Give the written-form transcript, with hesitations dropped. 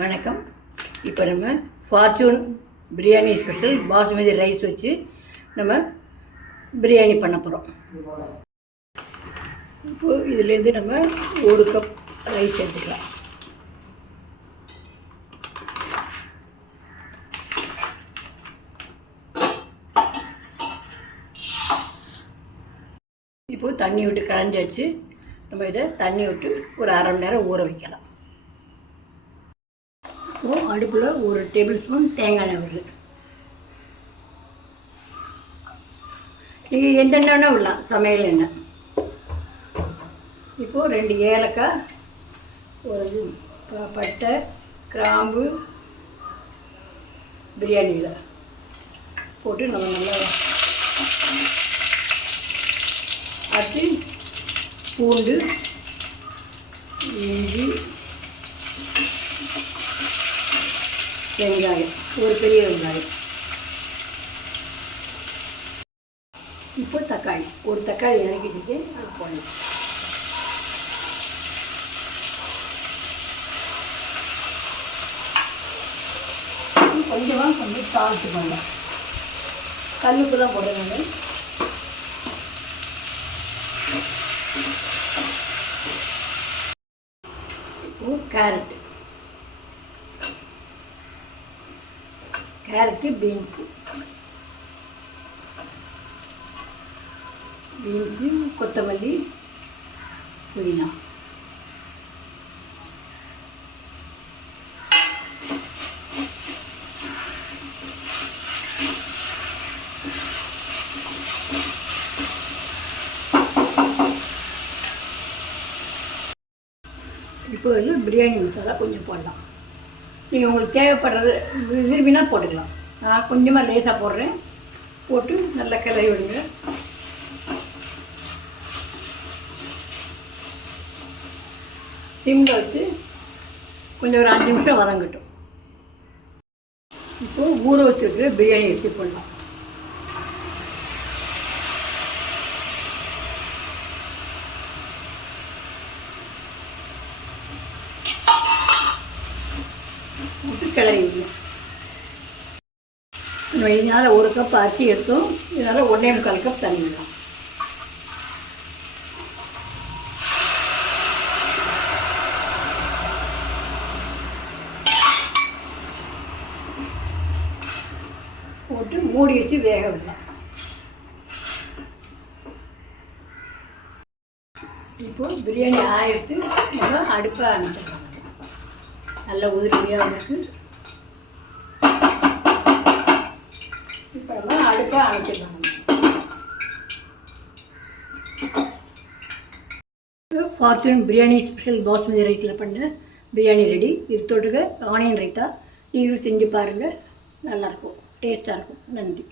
வணக்கம். இப்போ நம்ம fortune biryani special basmati rice வச்சு நம்ம பிரியாணி பண்ண போகிறோம். இப்போது இதுலேருந்து நம்ம 1 கப் ரைஸ் எடுத்துக்கலாம். இப்போது தண்ணி விட்டு களைஞ்சாச்சு. நம்ம இதை தண்ணி விட்டு ஒரு அரை மணி நேரம் ஊற வைக்கலாம். இப்போது அடுப்பில் 1 டேபிள் ஸ்பூன் தேங்காய் எண்ணெய் விடுது. நீங்கள் எந்த எண்ணெய்னா விடலாம், சமையல் எண்ணெய். இப்போது 2 ஏலக்காய், ஒரு பட்டை, கிராம்பு, பிரியாணி இலை போட்டு நம்ம நல்லா அடுத்து பூண்டு, இஞ்சி, வெங்காயம், ஒரு பெரிய வெங்காயம். இப்போ தக்காளி, ஒரு தக்காளி இறக்கிட்டு அது போடணும். கொஞ்சம் சால்ட்டு பண்ணலாம். கல்லுப்பு தான் போடுறாங்க. இப்போ கேரட்டு, பீன்ஸு, கொத்தமல்லி, புதினா. இப்போ பிரியாணி மசாலா கொஞ்சம் போடலாம். நீங்கள் உங்களுக்கு தேவைப்படுறது விரும்பினா போட்டுக்கலாம். நான் கொஞ்சமாக லேசாக போடுறேன். போட்டு நல்லா கிளறி விடுங்க. சிம்மில் வச்சு கொஞ்சம் ஒரு 5 நிமிஷம் வதங்கட்டும். இப்போது ஊற வச்சுருக்க பிரியாணி வச்சு போடலாம். கிளறி விடணும். இதனால் 1 கப் அரிசி எடுத்தோம். இதனால் 1.25 கப் தண்ணி விடலாம். போட்டு மூடி வச்சு வேக விடலாம். இப்போது பிரியாணி ஆயிடுத்து. நம்ம அடுப்பை அனுப்பிடலாம். நல்லா உதிரியாக இருக்குது. இப்போ நம்ம அடுப்பை அணைச்சிடலாம். ஃபார்ச்சூன் பிரியாணி ஸ்பெஷல் பாஸ்மதி ரைஸில் பண்ண பிரியாணி ரெடி. இது தொட்டுக்க ஆனியன் ரைத்தா. நீங்களும் செஞ்சு பாருங்கள், நல்லாயிருக்கும், டேஸ்ட்டாக இருக்கும். நன்றி.